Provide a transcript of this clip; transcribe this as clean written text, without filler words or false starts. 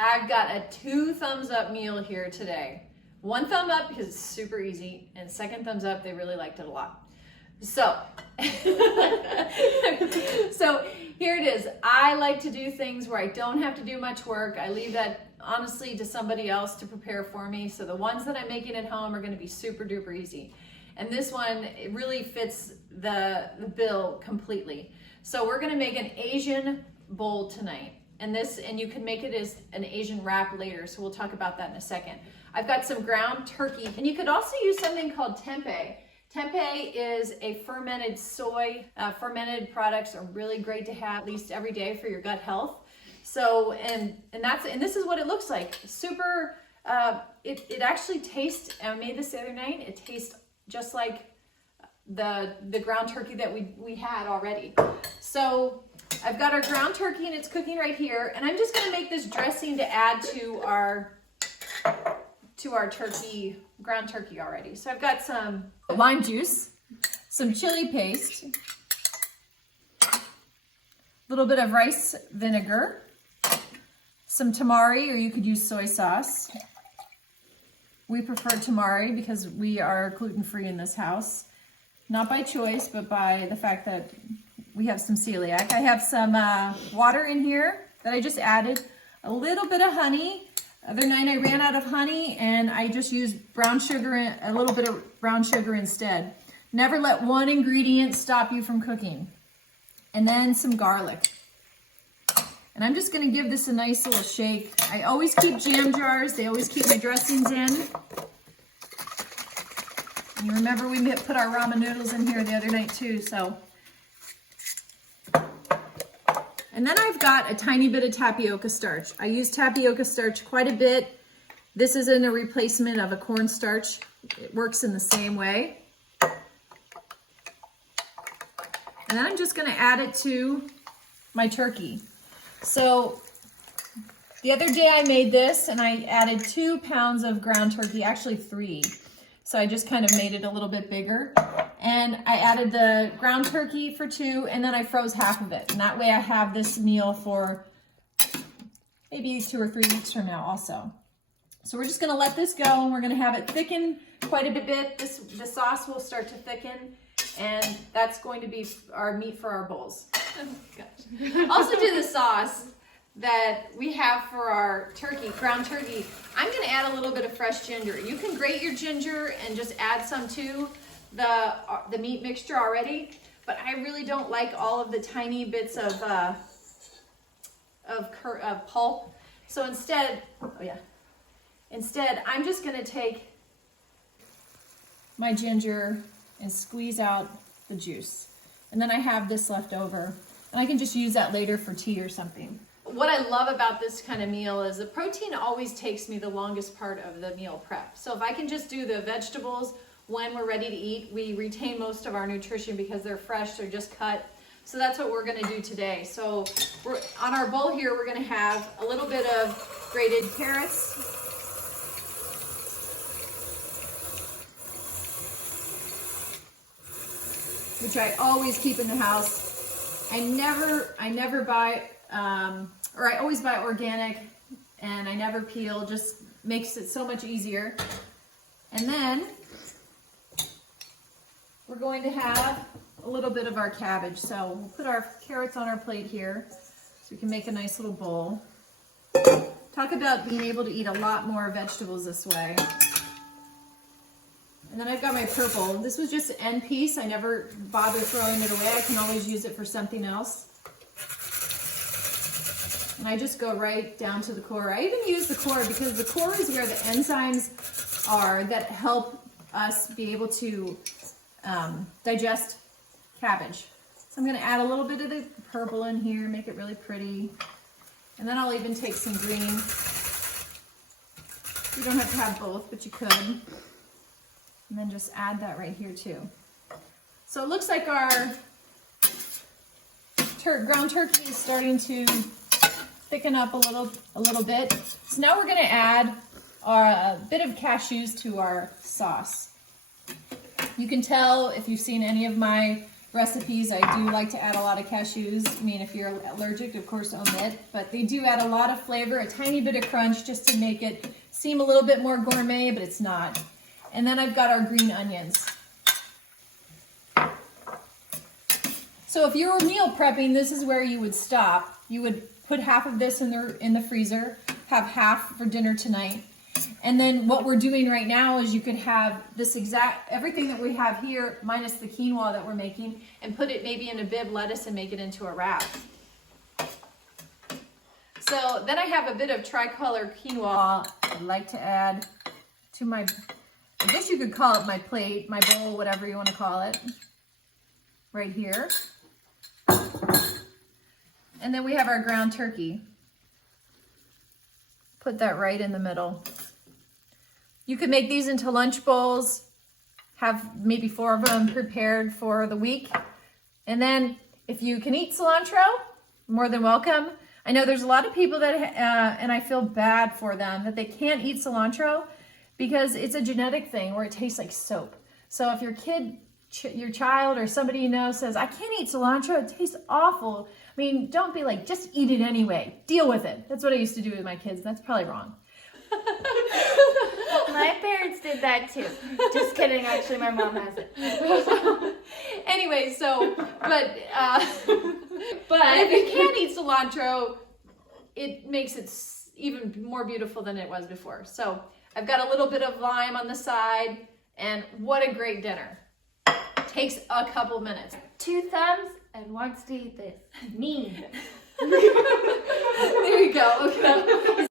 I've got a 2 thumbs up meal here today. 1 thumb up because it's super easy, and 2nd thumbs up, they really liked it a lot. So, so here it is. I like to do things where I don't have to do much work. I leave that honestly to somebody else to prepare for me. So the ones that I'm making at home are going to be super duper easy. And this one, it really fits the bill completely. So we're going to make an Asian bowl tonight. And you can make it as an Asian wrap later. So we'll talk about that in a second. I've got some ground turkey, and you could also use something called tempeh. Tempeh is a fermented soy. Fermented products are really great to have at least every day for your gut health. So, and this is what it looks like. Super, it actually tastes, I made this the other night, it tastes just like the ground turkey that we had already. So I've got our ground turkey and it's cooking right here. And I'm just gonna make this dressing to add to our turkey, ground turkey already. So I've got some lime juice, some chili paste, a little bit of rice vinegar, some tamari, or you could use soy sauce. We prefer tamari because we are gluten-free in this house. Not by choice, but by the fact that we have some celiac. I have some water in here that I just added, a little bit of honey. Other night I ran out of honey and I just used brown sugar, a little bit of brown sugar instead. Never let one ingredient stop you from cooking. And then some garlic. And I'm just gonna give this a nice little shake. I always keep jam jars. They always keep my dressings in. And you remember we put our ramen noodles in here the other night too, so. And then I've got a tiny bit of tapioca starch. I use tapioca starch quite a bit. This isn't a replacement of a cornstarch. It works in the same way. And then I'm just gonna add it to my turkey. So the other day I made this and I added 2 pounds of ground turkey, actually 3. So I just kind of made it a little bit bigger. And I added the ground turkey for 2, and then I froze half of it. And that way I have this meal for maybe 2 or 3 weeks from now also. So we're just gonna let this go and we're gonna have it thicken quite a bit. The sauce will start to thicken, and that's going to be our meat for our bowls. Oh gosh. Also do the sauce that we have for our turkey, ground turkey. I'm gonna add a little bit of fresh ginger. You can grate your ginger and just add some to the meat mixture already, but I really don't like all of the tiny bits of pulp. So instead, I'm just gonna take my ginger and squeeze out the juice. And then I have this left over, and I can just use that later for tea or something. What I love about this kind of meal is the protein always takes me the longest part of the meal prep. So if I can just do the vegetables when we're ready to eat, we retain most of our nutrition because they're fresh, they're just cut. So that's what we're gonna do today. So on our bowl here, we're gonna have a little bit of grated carrots, which I always keep in the house. I never buy, or I always buy organic, and I never peel, just makes it so much easier. And then we're going to have a little bit of our cabbage. So we'll put our carrots on our plate here so we can make a nice little bowl. Talk about being able to eat a lot more vegetables this way. And then I've got my purple. This was just an end piece. I never bother throwing it away. I can always use it for something else. And I just go right down to the core. I even use the core because the core is where the enzymes are that help us be able to digest cabbage. So I'm gonna add a little bit of the purple in here, make it really pretty. And then I'll even take some green. You don't have to have both, but you could. And then just add that right here too. So it looks like our ground turkey is starting to thicken up a little bit. So now we're gonna add a bit of cashews to our sauce. You can tell if you've seen any of my recipes, I do like to add a lot of cashews. I mean, if you're allergic, of course, omit. But they do add a lot of flavor, a tiny bit of crunch, just to make it seem a little bit more gourmet, but it's not. And then I've got our green onions. So if you were meal prepping, this is where you would stop. You would put half of this in the freezer, have half for dinner tonight. And then what we're doing right now is you could have this everything that we have here minus the quinoa that we're making, and put it maybe in a bib lettuce and make it into a wrap. So then I have a bit of tricolor quinoa I'd like to add to my, I guess you could call it my plate, my bowl, whatever you want to call it, right here. And then we have our ground turkey. Put that right in the middle. You could make these into lunch bowls, have maybe 4 of them prepared for the week. And then if you can eat cilantro, more than welcome. I know there's a lot of people that, and I feel bad for them, that they can't eat cilantro because it's a genetic thing where it tastes like soap. So if your kid, your child or somebody you know says, I can't eat cilantro, it tastes awful. I mean, don't be like, just eat it anyway. Deal with it. That's what I used to do with my kids. That's probably wrong. My parents did that too. Just kidding, actually my mom has it. Anyway, so, but if you can't eat cilantro, it makes it even more beautiful than it was before. So I've got a little bit of lime on the side, and what a great dinner. Takes a couple minutes. 2 thumbs and wants to eat this. Me. There you go. Okay.